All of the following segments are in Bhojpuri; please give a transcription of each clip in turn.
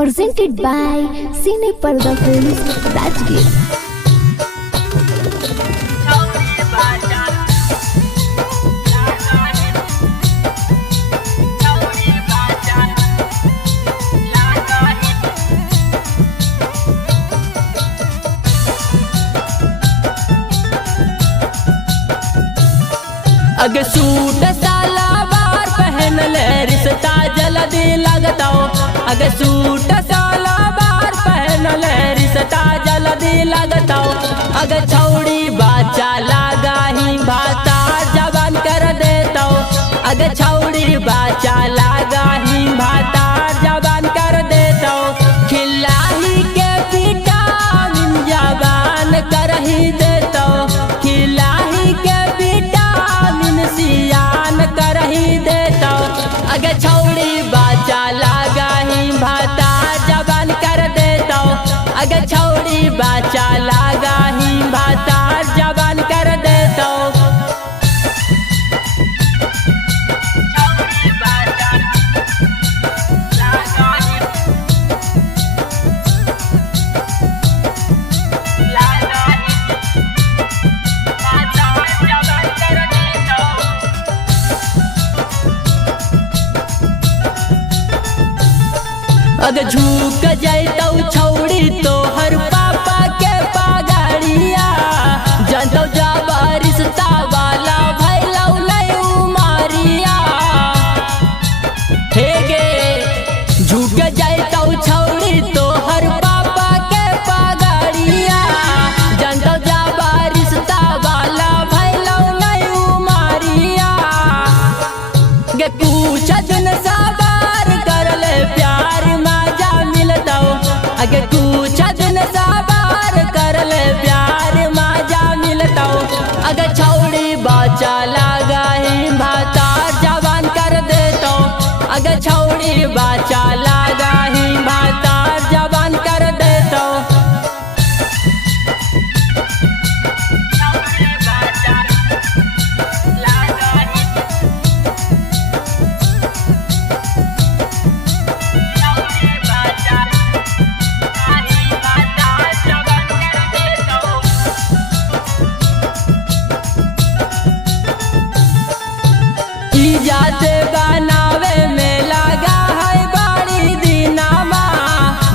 presented by Cine Parda Films, Rajgir. अगे सूट सलवार पहन ले रिश्ता जल्दी लगता हो। अगे सूट सलवार पहन ले रिश्ता जल्दी लगता हो। अगे छौड़ी बाचा लगा ही भाता जवान कर देता हो। अगे छौड़ी बाचा लगा ही भाता जवान कर देता हो। खिलाई के विटामिन जवान कर ही देता हो। खिलाई के सियान कर ही देता हो। अगे छौड़ी बाचा लगा ही भाता जवान कर देता हो। अगे छौड़ी बाचा लगा ही भाता जवान कर देता हो। अगर झुक जाता छौड़ी तो हर पापा के पगाड़िया जनता जब रिश्ता वाला भैलौ नहीं उमारिया। हे गे झुक जाता छौड़ी तो हर पापा के पगाड़िया जनता जब रिश्ता वाला भैलौ नहीं उमारिया। गे कुछ दिन सवार कर ले प्यार अगे कुछ दिन सवार कर ले प्यार मजा मिलता हो। अगे छौड़ी बाचा लगा ही भाता जवान कर देता हो। अगे छौड़ी बाचा लगा ही भाता जवान कर देता हो। जाते बनावे में लगा है बड़ी दीनामा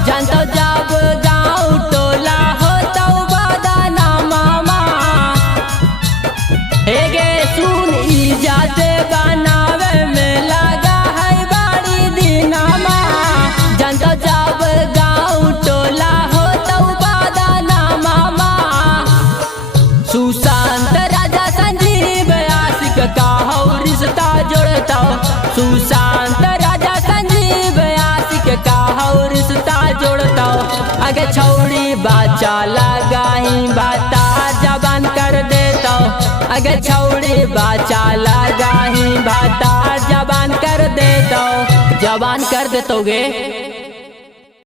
जानता जब गाँव टोला हो तो बदाना मामा। हे गे सुन जाते बनावे में लगा है बड़ी दीनामा जानता जब गाँव टोला हो तो बदाना मामा। सुशांत राजा संजीव आशिक का हो रिश्ता जोड़ता हो। सुशांत राजा संजीव आशिक का हो रिश्ता जोड़ता हो। अगे छौड़ी बाचा लगा ही भाता जवान कर देता हो। अगे छौड़ी बाचा लगा ही भाता जवान कर देता हो। जवान कर देतोगे।